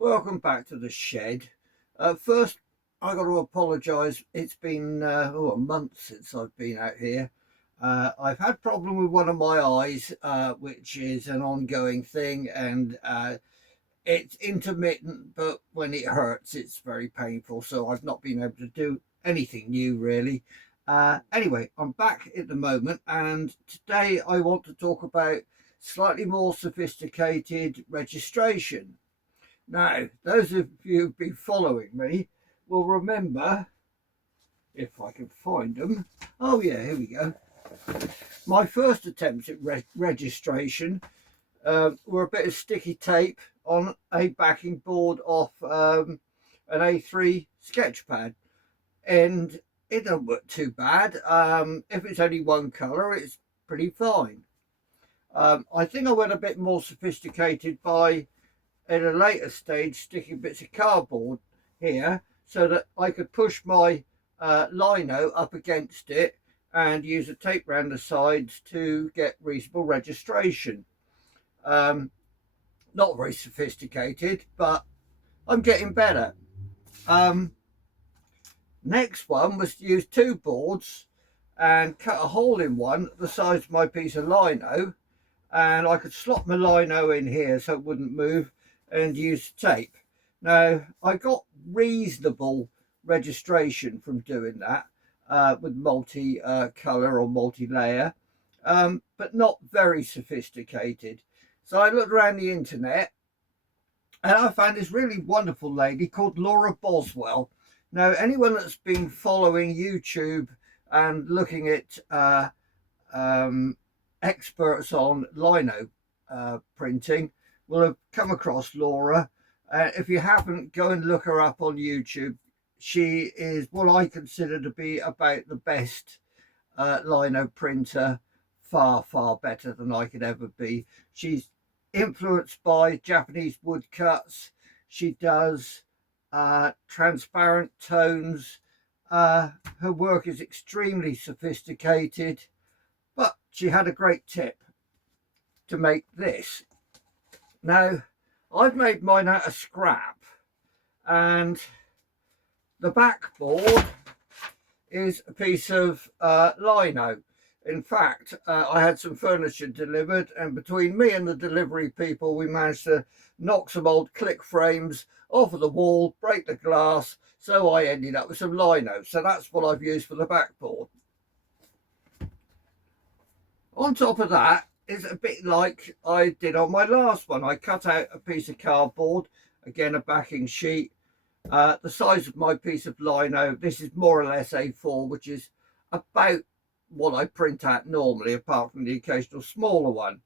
Welcome back to the shed. First, I got to apologise. It's been a month since I've been out here. I've had problem with one of my eyes, which is an ongoing thing, and it's intermittent. But when it hurts, it's very painful. So I've not been able to do anything new really. Anyway, I'm back at the moment, and today I want to talk about slightly more sophisticated registration. Now, those of you who've been following me will remember, if I can find them. Oh, yeah, here we go. My first attempts at registration were a bit of sticky tape on a backing board off an A3 sketch pad, and it doesn't work too bad. If it's only one colour, it's pretty fine. I think I went a bit more sophisticated by at a later stage sticking bits of cardboard here so that I could push my lino up against it and use a tape around the sides to get reasonable registration. Not very sophisticated, but I'm getting better. Next one was to use two boards and cut a hole in one the size of my piece of lino, and I could slot my lino in here so it wouldn't move and use tape. Now, I got reasonable registration from doing that with multi-colour or multi-layer, but not very sophisticated. So I looked around the internet and I found this really wonderful lady called Laura Boswell. Now, anyone that's been following YouTube and looking at experts on lino printing will have come across Laura. If you haven't, go and look her up on YouTube. She is what I consider to be about the best lino printer, far better than I could ever be. She's influenced by Japanese woodcuts. She does transparent tones. Her work is extremely sophisticated, but she had a great tip to make this. Now, I've made mine out of scrap, and the backboard is a piece of lino. In fact, I had some furniture delivered, and between me and the delivery people, we managed to knock some old click frames off of the wall, break the glass, so I ended up with some lino. So that's what I've used for the backboard. On top of that, is a bit like I did on my last one. I cut out a piece of cardboard, again a backing sheet, the size of my piece of lino. This is more or less A4, which is about what I print out normally, apart from the occasional smaller one.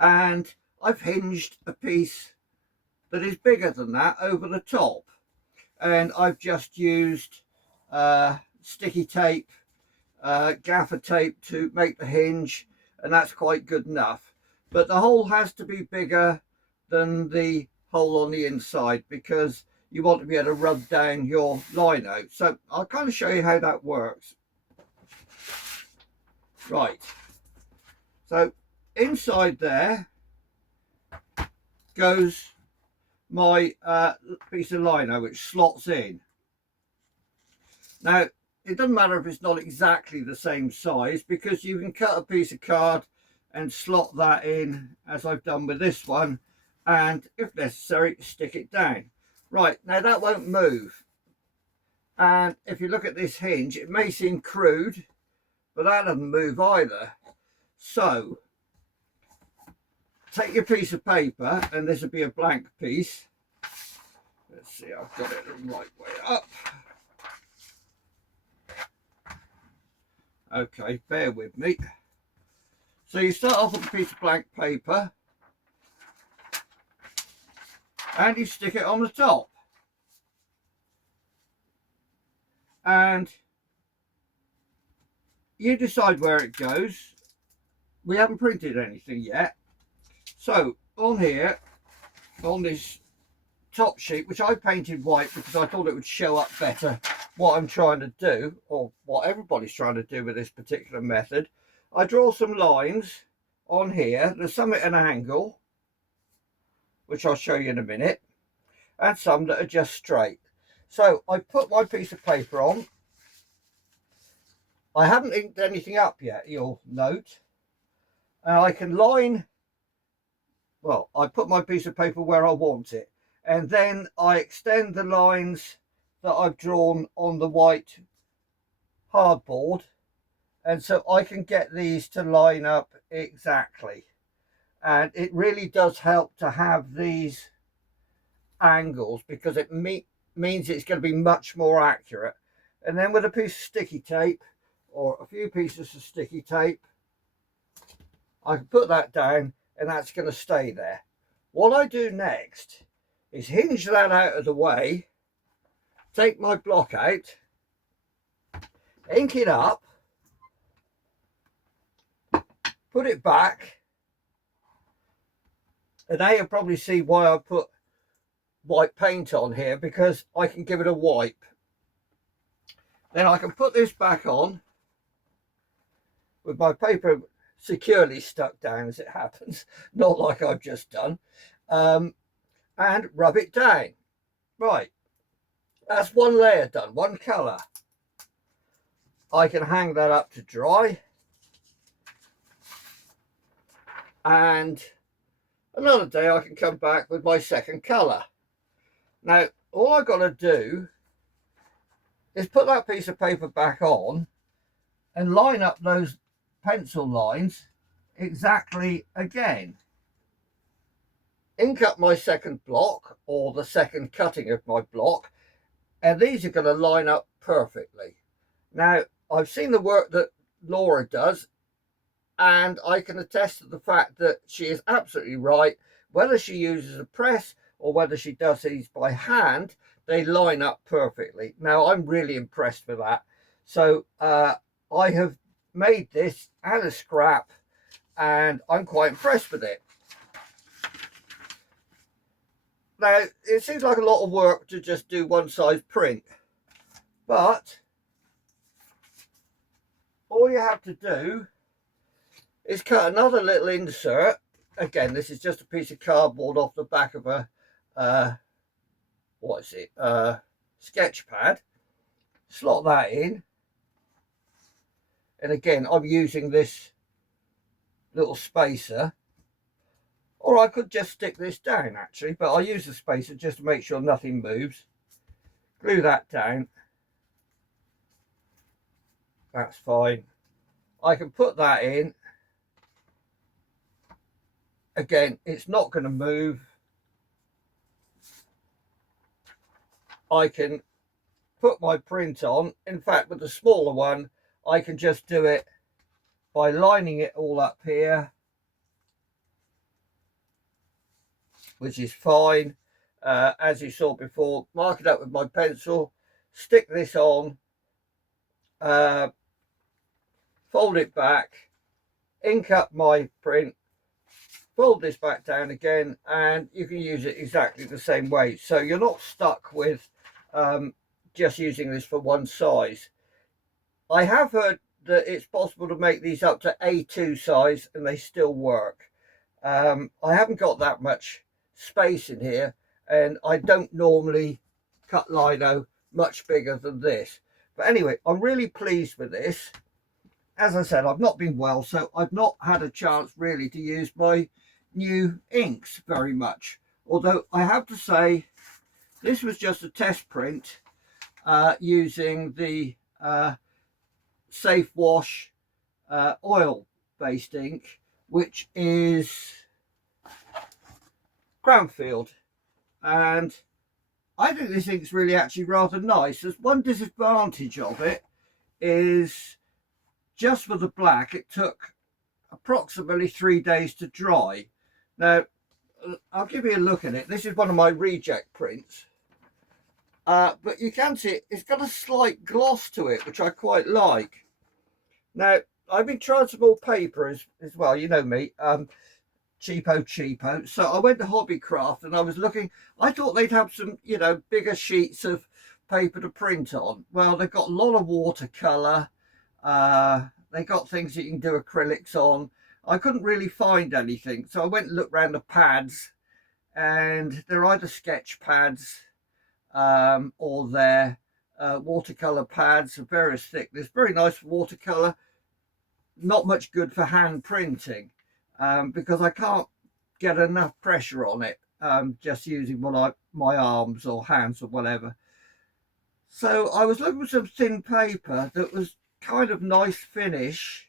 And I've hinged a piece that is bigger than that over the top, and I've just used sticky tape, gaffer tape to make the hinge, and that's quite good enough. But the hole has to be bigger than the hole on the inside because you want to be able to rub down your lino. So I'll kind of show you how that works. Right, so inside there goes my piece of lino, which slots in. Now, it doesn't matter if it's not exactly the same size, because you can cut a piece of card and slot that in, as I've done with this one, and if necessary, stick it down. Right, now that won't move. And if you look at this hinge, it may seem crude, but that doesn't move either. So take your piece of paper, and this will be a blank piece. Let's see, I've got it the right way up. Okay, bear with me. So you start off with a piece of blank paper and you stick it on the top. And you decide where it goes. We haven't printed anything yet. So on here, on this top sheet, which I painted white because I thought it would show up better what I'm trying to do, or what everybody's trying to do with this particular method, I draw some lines on here. There's some at an angle, which I'll show you in a minute, and some that are just straight. So I put my piece of paper on. I haven't inked anything up yet, you'll note. And I can line, well, I put my piece of paper where I want it, and then I extend the lines that I've drawn on the white hardboard, and so I can get these to line up exactly. And it really does help to have these angles, because it means it's going to be much more accurate. And then with a piece of sticky tape, or a few pieces of sticky tape, I can put that down, and that's going to stay there. What I do next is hinge that out of the way, take my block out, ink it up, put it back, and now you'll probably see why I put white paint on here, because I can give it a wipe. Then I can put this back on with my paper securely stuck down, as it happens, not like I've just done, and rub it down. Right, that's one layer done, one colour. I can hang that up to dry, and another day I can come back with my second colour. Now all I've got to do is put that piece of paper back on and line up those pencil lines exactly again. Ink up my second block, or the second cutting of my block, and these are going to line up perfectly. Now I've seen the work that Laura does, and I can attest to the fact that she is absolutely right. Whether she uses a press or whether she does these by hand, they line up perfectly. Now I'm really impressed with that. So I have made this out of scrap, and I'm quite impressed with it. Now it seems like a lot of work to just do one size print, but all you have to do is cut another little insert. Again, this is just a piece of cardboard off the back of a what is it, sketch pad. Slot that in, and again I'm using this little spacer, or I could just stick this down actually, but I'll use the spacer just to make sure nothing moves. Glue that down, that's fine. I can put that in. Again, it's not going to move. I can put my print on. In fact, with the smaller one, I can just do it by lining it all up here, which is fine. As you saw before, mark it up with my pencil, stick this on, fold it back, ink up my print, fold this back down again, and you can use it exactly the same way. So you're not stuck with just using this for one size. I have heard that it's possible to make these up to A2 size and they still work. I haven't got that much space in here, and I don't normally cut lino much bigger than this. But anyway, I'm really pleased with this. As I said, I've not been well, so I've not had a chance really to use my new inks very much. Although I have to say, this was just a test print using the Safe Wash oil-based ink, which is Cranfield, and I think this ink's really actually rather nice. There's one disadvantage of it, is just for the black it took approximately 3 days to dry. Now I'll give you a look at it. This is one of my reject prints, but you can see it's got a slight gloss to it, which I quite like. Now I've been trying some more paper as well, you know me, cheapo. So I went to Hobbycraft and I was looking. I thought they'd have some, you know, bigger sheets of paper to print on. Well, they've got a lot of watercolor. They got things that you can do acrylics on. I couldn't really find anything, so I went and looked around the pads, and they're either sketch pads or they're watercolor pads of various thickness. Very nice for watercolor, not much good for hand printing because I can't get enough pressure on it just using my arms or hands or whatever. So I was looking for some thin paper that was kind of nice finish,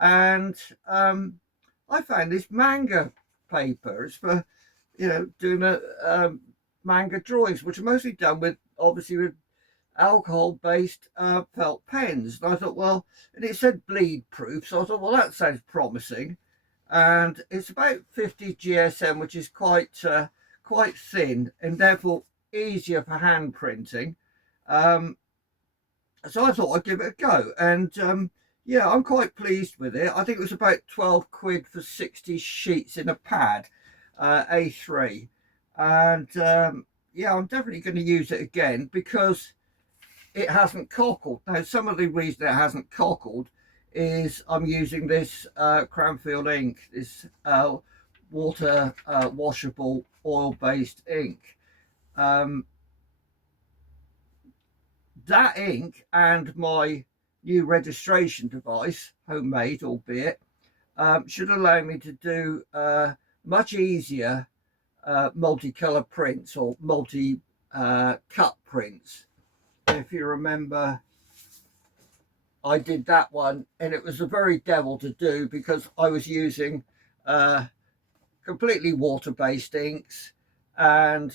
and I found this manga paper. It's for doing manga drawings, which are mostly done with obviously with alcohol-based felt pens. And I thought, well, and it said bleed proof, so I thought, well, that sounds promising. And it's about 50 GSM, which is quite thin and therefore easier for hand printing. So I thought I'd give it a go, and yeah, I'm quite pleased with it. I think it was about 12 quid for 60 sheets in a pad, A3, and yeah, I'm definitely going to use it again because it hasn't cockled. Now, some of the reason it hasn't cockled is I'm using this Cranfield ink, this water washable oil-based ink. That ink and my new registration device, homemade albeit, should allow me to do much easier multicolour prints or multi-cut prints. If you remember, I did that one and it was a very devil to do because I was using completely water-based inks, and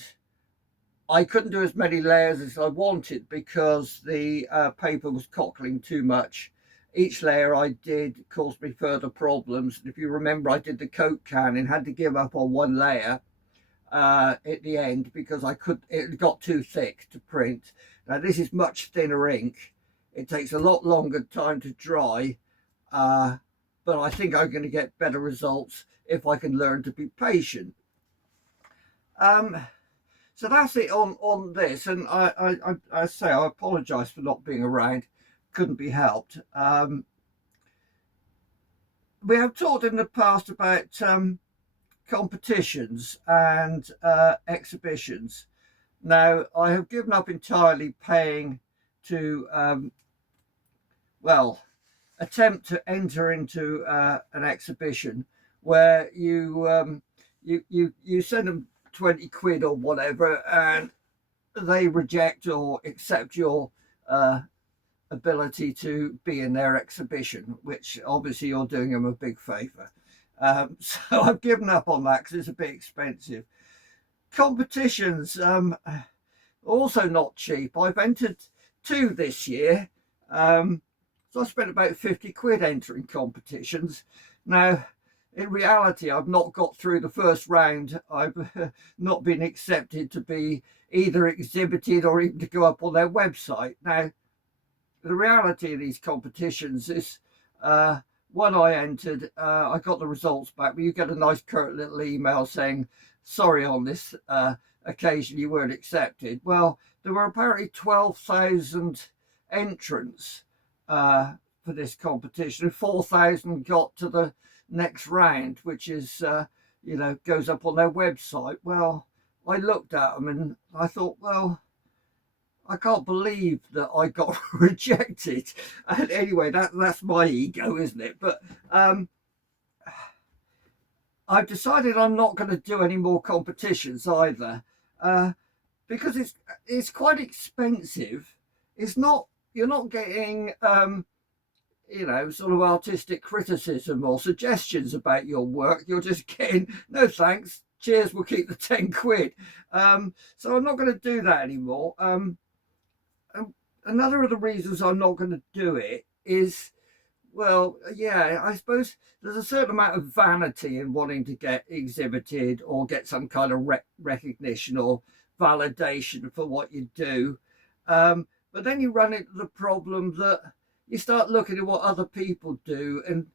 I couldn't do as many layers as I wanted because the paper was cockling too much. Each layer I did caused me further problems. And if you remember, I did the Coke can and had to give up on one layer at the end because it got too thick to print. Now this is much thinner ink. It takes a lot longer time to dry, but I think I'm going to get better results if I can learn to be patient. So that's it on this, and I say I apologise for not being around. Couldn't be helped. We have talked in the past about competitions and exhibitions. Now, I have given up entirely paying to, well, attempt to enter into an exhibition where you send them 20 quid or whatever, and they reject or accept your ability to be in their exhibition, which obviously you're doing them a big favour. So I've given up on that because it's a bit expensive. Competitions, also not cheap. I've entered 2 this year, so I spent about 50 quid entering competitions. Now, in reality, I've not got through the first round. I've not been accepted to be either exhibited or even to go up on their website. Now, the reality of these competitions is one I entered, I got the results back, but you get a nice curt little email saying, sorry, on this occasion you weren't accepted. Well, there were apparently 12,000 entrants for this competition, and 4,000 got to the next round, which is goes up on their website. Well, I looked at them and I thought, well, I can't believe that I got rejected. And anyway, that's my ego, isn't it? But I've decided I'm not going to do any more competitions either, because it's quite expensive. You're not getting sort of artistic criticism or suggestions about your work. You're just getting, no thanks, cheers, we'll keep the 10 quid. So I'm not going to do that anymore. Another of the reasons I'm not going to do it is, well, yeah, I suppose there's a certain amount of vanity in wanting to get exhibited or get some kind of recognition or validation for what you do. But then you run into the problem that you start looking at what other people do and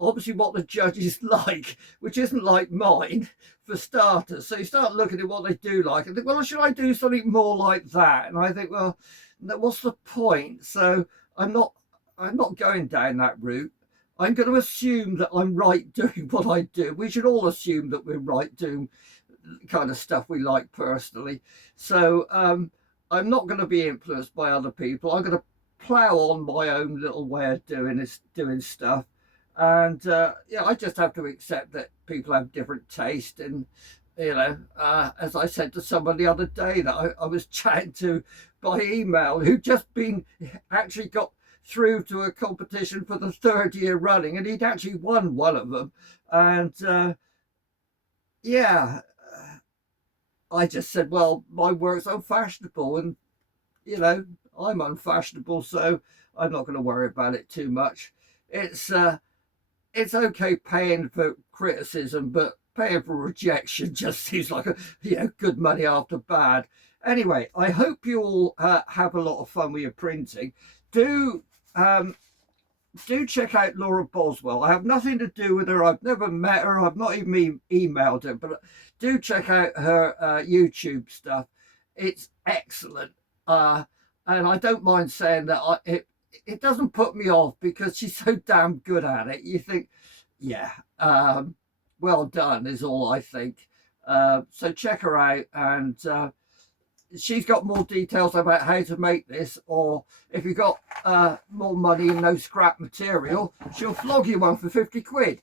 obviously what the judges like, which isn't like mine for starters. So you start looking at what they do like and think, well, should I do something more like that? And I think, well, what's the point? So I'm not going down that route. I'm going to assume that I'm right doing what I do. We should all assume that we're right doing kind of stuff we like personally. So I'm not going to be influenced by other people. I'm going to plow on my own little way of doing stuff. And yeah, I just have to accept that people have different taste. And as I said to someone the other day that I was chatting to by email, who just been actually got through to a competition for the third year running, and he'd actually won one of them. And yeah, I just said, well, my work's unfashionable, and I'm unfashionable, so I'm not going to worry about it too much. It's okay paying for criticism, but paying for rejection just seems like good money after bad. Anyway, I hope you all have a lot of fun with your printing. Do check out Laura Boswell. I have nothing to do with her. I've never met her. I've not even emailed her, but do check out her YouTube stuff. It's excellent. And I don't mind saying that it doesn't put me off because she's so damn good at it. You think, yeah, well done is all I think. So check her out, and she's got more details about how to make this, or if you've got more money and no scrap material, she'll flog you one for 50 quid,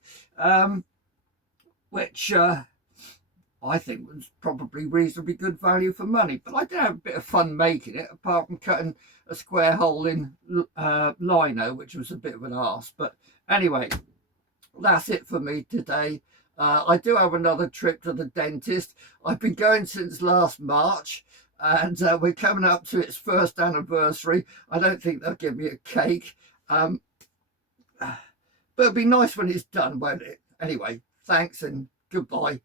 which I think was probably reasonably good value for money. But I did have a bit of fun making it, apart from cutting a square hole in lino, which was a bit of an arse. But anyway, that's it for me today. I do have another trip to the dentist. I've been going since last March, and we're coming up to its first anniversary. I don't think they'll give me a cake, but it'll be nice when it's done, won't it? Anyway, thanks and goodbye.